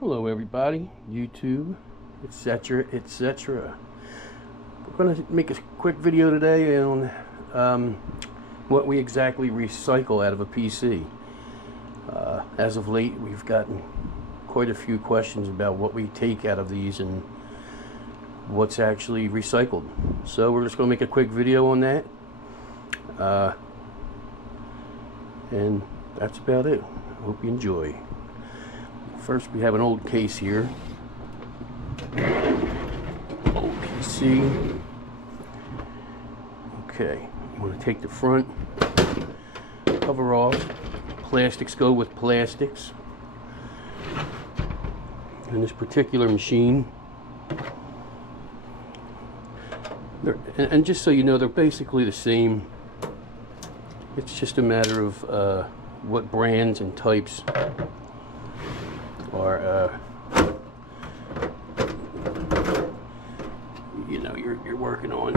Hello everybody, YouTube, etc, etc. We're going to make a quick video today on what we exactly recycle out of a PC. As of late, we've gotten quite a few questions about what we take out of these and what's actually recycled. So we're just going to make a quick video on that. And that's about it. I hope you enjoy. First, we have an old case here. Old PC. Okay, I'm going to take the front cover off. Plastics go with plastics. And this particular machine, and just so you know, they're basically the same. It's just a matter of what brands and types are you're working on.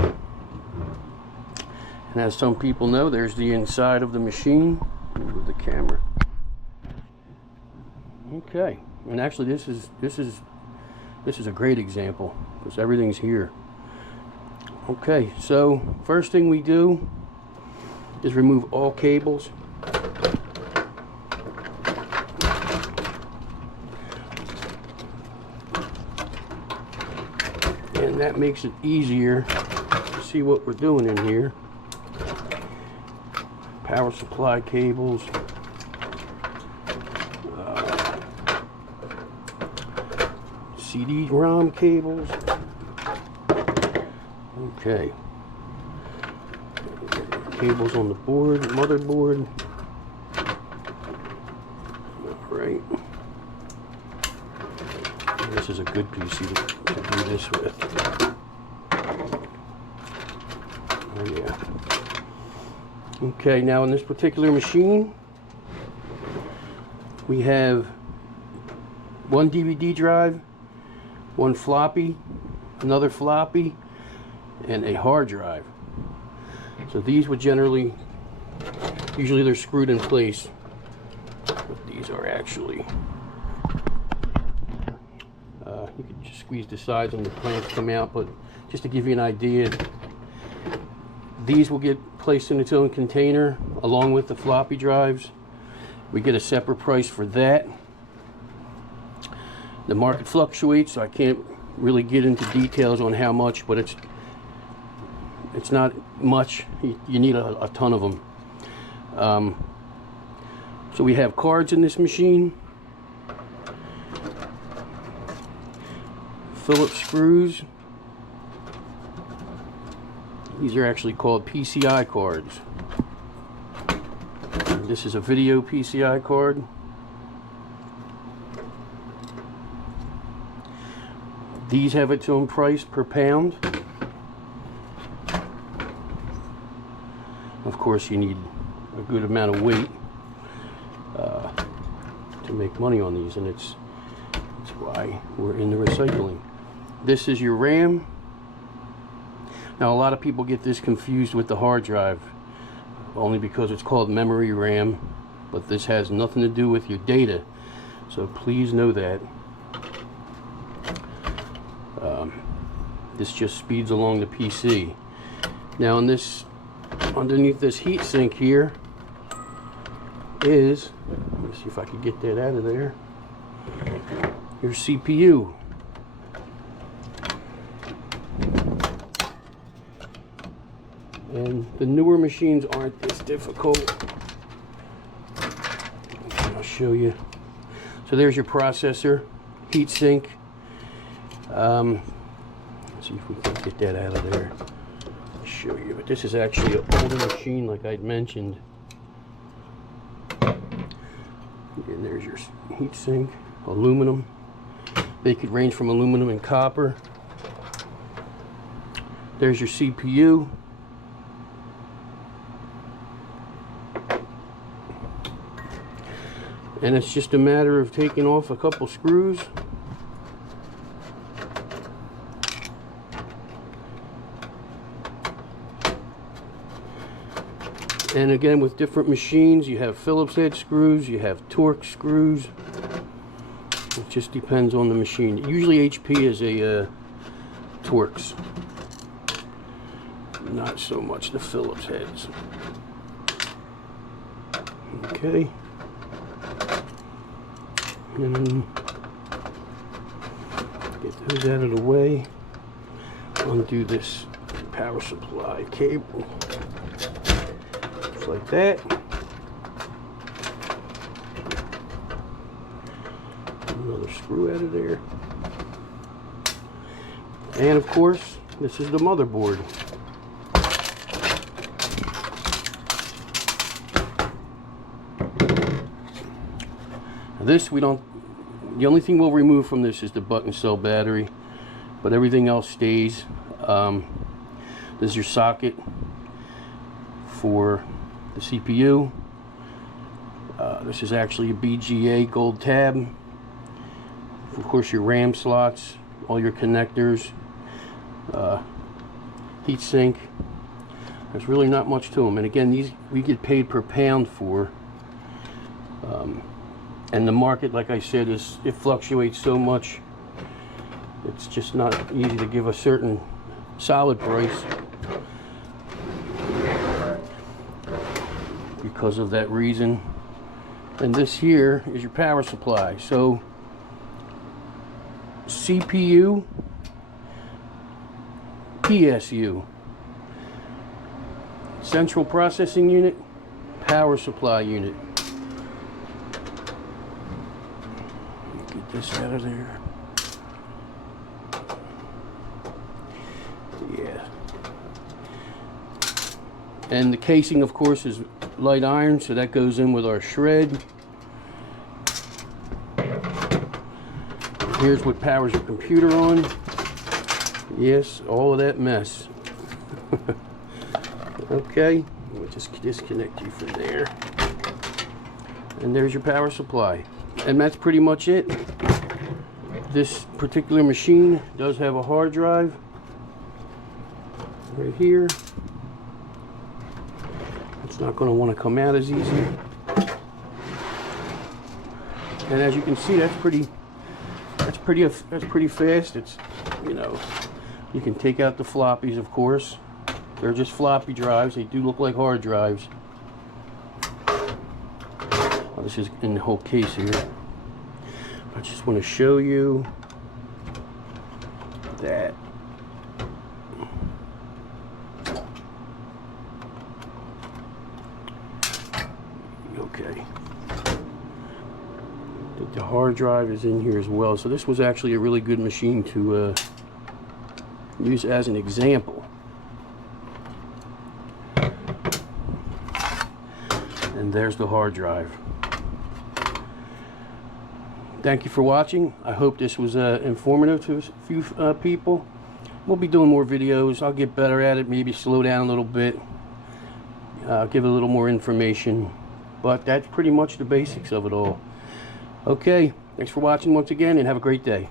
And as some people know, there's the inside of the machine with the camera. Okay, and actually this is a great example because everything's here. Okay, so first thing we do is remove all cables. And that makes it easier to see what we're doing in here. Power supply cables, CD-ROM cables. Okay. Cables on the board, motherboard. Alright. This is a good PC to do this with. Oh yeah. Okay, now in this particular machine, we have one DVD drive, one floppy, another floppy, and a hard drive. So these would usually they're screwed in place, but these are actually, you can just squeeze the sides and the clamps come out, but just to give you an idea, these will get placed in its own container along with the floppy drives. We get a separate price for that. The market fluctuates, so I can't really get into details on how much, but it's not much. You need a ton of them. So we have cards in this machine, Phillips screws. These are actually called PCI cards. This is a video PCI card. These have its own price per pound. Of course, you need a good amount of weight to make money on these, and that's why we're in the recycling. This is your RAM. Now, a lot of people get this confused with the hard drive, only because it's called memory RAM, but this has nothing to do with your data, so please know that. This just speeds along the PC. Now, on this, underneath this heat sink here is, let me see if I can get that out of there, your CPU. And the newer machines aren't this difficult. I'll show you. So there's your processor, heat sink. Let's see if we can get that out of there. I'll show you. But this is actually an older machine, like I'd mentioned. And there's your heat sink, aluminum. They could range from aluminum and copper. There's your CPU. And it's just a matter of taking off a couple screws. And again, with different machines, you have Phillips head screws, you have Torx screws. It just depends on the machine. Usually HP is a Torx, not so much the Phillips heads. Okay, and then get those out of the way. Undo this power supply cable, just like that. Another screw out of there. And of course, this is the motherboard. Now this we don't, the only thing we'll remove from this is the button cell battery, but everything else stays. This is your socket for the CPU. This is actually a BGA gold tab. Of course, your RAM slots, all your connectors, heat sink. There's really not much to them. And again, these we get paid per pound for. And the market, like I said, it fluctuates so much. It's just not easy to give a certain solid price because of that reason. And this here is your power supply. So CPU, PSU, central processing unit, power supply unit. Get this out of there. Yeah. And the casing, of course, is light iron, so that goes in with our shred. Here's what powers your computer on. Yes, all of that mess. Okay, we'll just disconnect you from there. And there's your power supply. And that's pretty much it. This particular machine does have a hard drive right here. It's not going to want to come out as easy. And as you can see, that's pretty fast. It's, you know, you can take out the floppies, of course. They're just floppy drives. They do look like hard drives. Well, this is in the whole case here. I just want to show you that. Okay. The hard drive is in here as well. So this was actually a really good machine to use as an example. And there's the hard drive. Thank you for watching. I hope this was informative to a few people. We'll be doing more videos. I'll get better at it, maybe slow down a little bit, give a little more information. But that's pretty much the basics of it all. Okay, thanks for watching once again, and have a great day.